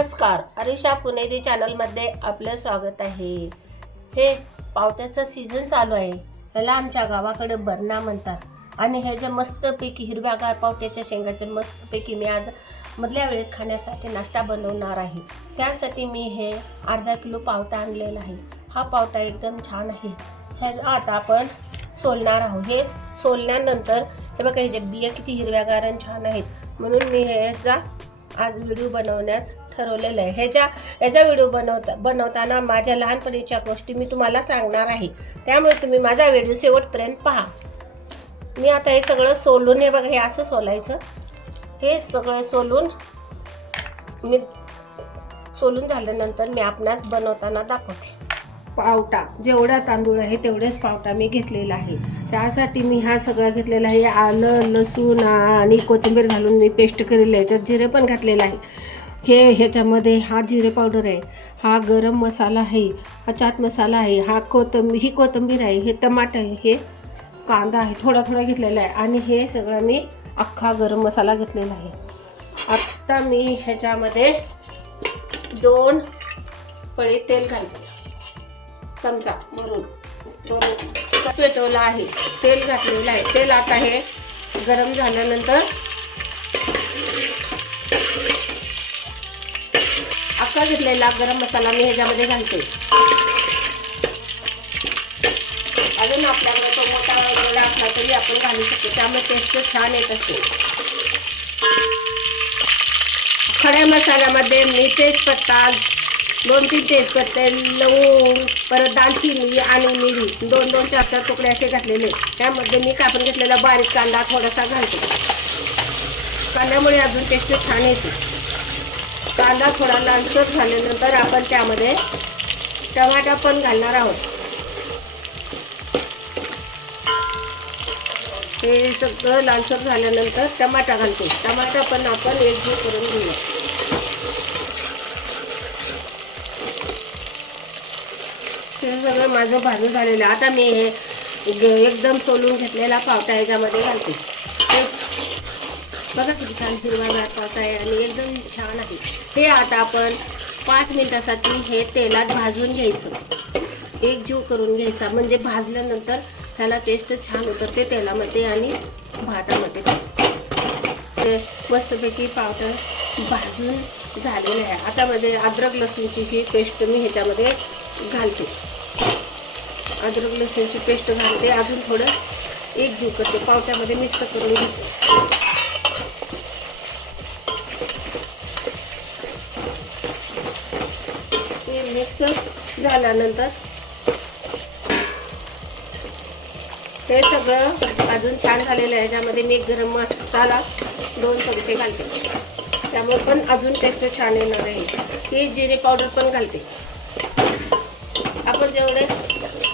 नमस्कार, अरिशा पुणेरी चॅनलमध्ये आपलं स्वागत आहे। हे पावट्याचा सीझन चालू आहे। ह्याला आमच्या गावाकडे बरणा म्हणतात आणि हे जे मस्तपैकी हिरव्यागार पावट्याच्या शेंगाचे मस्तपैकी मी आज मधल्या वेळेत खाण्यासाठी नाश्ता बनवणार आहे। त्यासाठी मी हे अर्धा किलो पावटा आणलेला आहे। हा पावटा एकदम छान आहे। हे आता आपण सोलणार आहोत। हे सोलल्यानंतर हे बघा, हे जे बिया किती हिरव्यागार आणि छान आहेत, म्हणून मी ह्याचा आज व्हिडिओ बनवण्यास ठरवलेलं आहे। ह्याचा व्हिडिओ बनवताना माझ्या लहानपणीच्या गोष्टी मी तुम्हाला सांगणार आहे, त्यामुळे तुम्ही माझा व्हिडिओ शेवटपर्यंत पहा। मी आता हे सगळं सोलून, हे बघा, हे असं सोलायचं। हे सगळं सोलून झाल्यानंतर मी आपणास बनवताना दाखवते। पावटा जेवढा तांदूळ आहे तेवढेच पावटा मी घेतलेला आहे। त्यासाठी मी हा सगळा घेतलेला आहे। आलं, लसूण आणि कोथिंबीर घालून मी पेस्ट केलेली आहे। याच्यात जिरे पण घातलेलं आहे। ह्याच्यामध्ये हा जिरे पावडर आहे, हा गरम मसाला आहे, हा चाट मसाला आहे, ही कोथिंबीर आहे, हे टमाटर आहे, हे कांदा आहे, थोडा थोडा घेतलेला आहे आणि हे सगळं मी अख्खा गरम मसाला घेतलेला आहे। आता मी ह्याच्यामध्ये 2 पळी तेल घालते, चमचा भरून पेटवला आहे, तेल घातलेलं आहे। तेल आता हे गरम झाल्यानंतर अख्खा घेतलेला गरम मसाला मी ह्याच्यामध्ये घालते। अजून आपल्याकडे तो मोठा वगैरे असला तरी आपण घालू शकतो, त्यामुळे टेस्ट छान येत असते। खड्या मसाल्यामध्ये मी तेजपत्ता, 2-3 तेजपत्ते, लवंग, परत दालचिनी आणि मिरी 2-2, 4-4 तुकडे असे घातलेले। त्यामध्ये मी कापून घेतलेला बारीक कांदा थोडासा घालते, कांद्यामुळे अजून टेस्ट छान येते। कांदा थोडा लालसर झाल्यानंतर आपण त्यामध्ये टमाटा पण घालणार आहोत। हे सगळं लालसर झाल्यानंतर टमाटा घालतो। टमाटा पण आपण एकजीव करून घेऊया। हे सगळं माझं भाजून झालेलं आहे। आता मी हे एकदम सोलून घेतलेला पावटा ह्याच्यामध्ये घालते। बघा किती छान हिरवागार पावटा आहे आणि एकदम छान आहे। हे आता आपण 5 मिनिटासाठी हे तेलात भाजून घ्यायचं, एकजीव करून घ्यायचा, म्हणजे भाजल्यानंतर त्याला टेस्ट छान उतरते तेलामध्ये आणि भातामध्ये। मस्तपैकी पावटा भाजून झालेलं आहे। आता मध्ये अद्रक लसूणची ही पेस्ट मी ह्याच्यामध्ये घालते। अद्रक लसूणची पेस्ट घालते, अजून थोडं एकजीव करते, पावट्यामध्ये मिक्स करून घेते। हे मिक्स झाल्यानंतर हे सगळं अजून छान झालेलं आहे। याच्यामध्ये मी गरम मसाला 2 चमचे घालते, त्यामुळे पण अजून टेस्ट छान येणार आहे। ही जिरे पावडर पण घालते। आपण जेवढे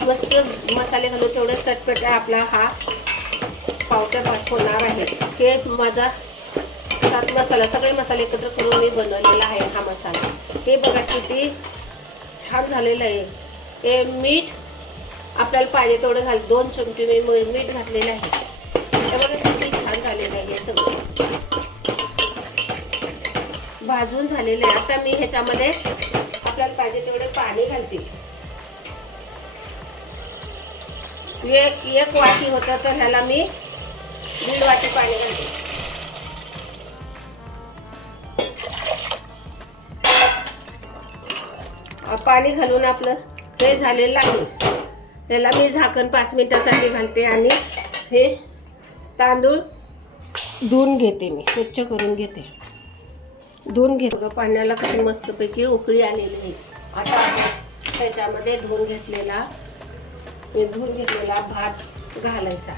मस्त मसाले घालू तेवढे चटपट आपला हा पावटा भात होणार आहे। हे माझा चाट मसाला, सगळे मसाले एकत्र करून मी बनवलेला आहे हा मसाला। हे बघा किती छान झालेलं आहे। हे मीठ आपल्याला पाहिजे तेवढं घाल, 2 चमचे मी मीठ घातलेलं आहे। हे बघा किती छान झालेलं आहे। हे सगळं भाजून झालेलं आहे। आता मी ह्याच्यामध्ये आपल्याला पाहिजे तेवढे पाणी घालते। एक वाटी होतं तर ह्याला मी 1.5 वाटी पाणी घालते। पाणी घालून आपलं हे झालेलं आहे। त्याला मी झाकण 5 मिनिटासाठी घालते आणि हे तांदूळ धुवून घेते, मी स्वच्छ करून घेते, धुवून घेतो। पाण्याला कशी मस्तपैकी उकळी आलेली आहे। आता त्याच्यामध्ये धुवून घेतलेला भात घालायचा।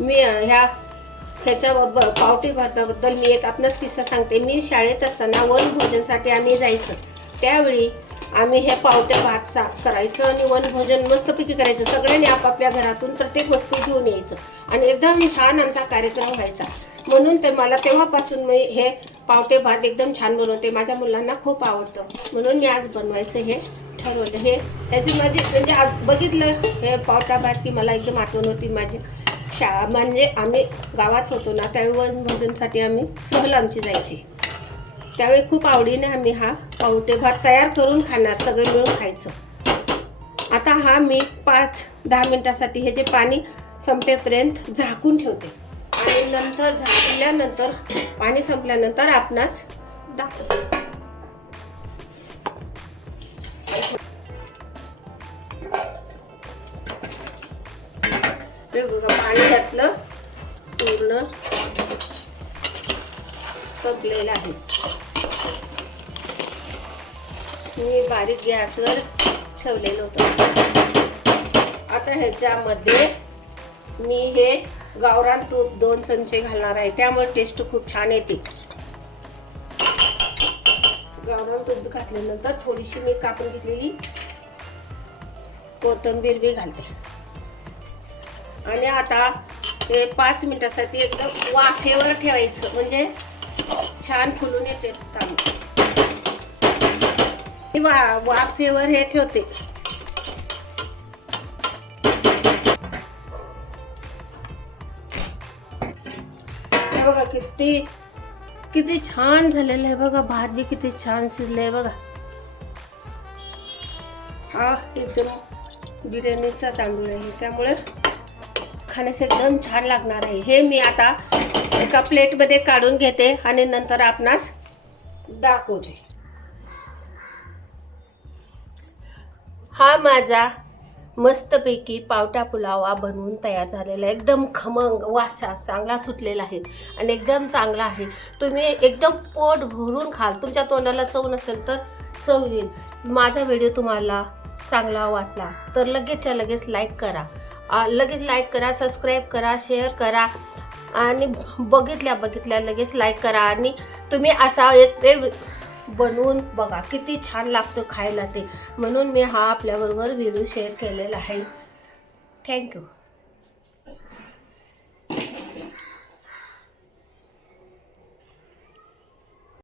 मी ह्याच्या पावटी भाताबद्दल मी एक आपणास किस्सा सांगते। मी शाळेत असताना वनभोजनसाठी आम्ही जायचं, त्यावेळी आम्ही हे पावटे भात साफ करायचं आणि वनभोजन मस्तपैकी करायचं। सगळ्यांनी आपापल्या घरातून प्रत्येक वस्तू घेऊन यायचं आणि एकदम छान आमचा कार्यक्रम व्हायचा। म्हणून मला तेव्हापासून मी हे पावटे भात एकदम छान बनवते। माझ्या मुलांना खूप आवडतं, म्हणून मी आज बनवायचं हे ठरवलं। ह्याची माझी म्हणजे आज बघितलं हे पावटा भात की मला एकदम आठवण होती माझी शाळा, म्हणजे आम्ही गावात होतो ना, त्यावेळी वनभोजनसाठी आम्ही सहल आमची जायची। त्यावेळी खूप आवडीने आम्ही हा पावटे भात तयार करून खाणार, सगळे मिळून खायचं. आता हा मी 5-10 मिनिटासाठी हे जे पाणी संपेपर्यंत झाकून ठेवते आणि नंतर झाकल्यानंतर पाणी संपल्यानंतर आपणास दाखवते. हे बघा पाणी घातलं, पूर्ण संपलेलं आहे. मी बारीक गॅसवर ठेवलेलं होतं. आता ह्याच्यामध्ये मी हे गावरान तूप 2 चमचे घालणार आहे, त्यामुळे टेस्ट खूप छान येते. गावरान तूप घातल्यानंतर थोडीशी मी कापून घेतलेली कोथिंबीर बी घालते आणि आता हे 5 मिनिटासाठी एकदम वाफेवर ठेवायचं, म्हणजे छान फुलून येते तांदूळ. वाफेवर हे ठेवते. हे बघा किती छान झालेलं आहे बघा. भात बी किती छान शिजलंय बघा. हा एकदम बिर्याणीचा तांदूळ आहे, त्यामुळे खाण्यास एकदम छान लागणार आहे. हे मी आता एका प्लेटमध्ये काढून घेते आणि नंतर आपणास दाखवते. हा माझा मस्तपैकी पावटा पुलावा बनवून तयार झालेला आहे. एकदम खमंग वासा चांगला सुटलेला आहे आणि एकदम चांगला आहे. तुम्ही एकदम पोट भरून खाल. तुमच्या तोंडाला चव नसेल तर चव येईल. माझा व्हिडिओ तुम्हाला चांगला वाटला तर लगेच लाईक करा. सबस्क्राईब करा, शेअर करा आणि बघितल्या लगेच लाईक करा. आणि तुम्ही असा एक बनवून बघा, किती छान लागतं खायला ते. म्हणून मी हा आपल्याबरोबर व्हिडिओ शेअर केलेला आहे. थँक्यू.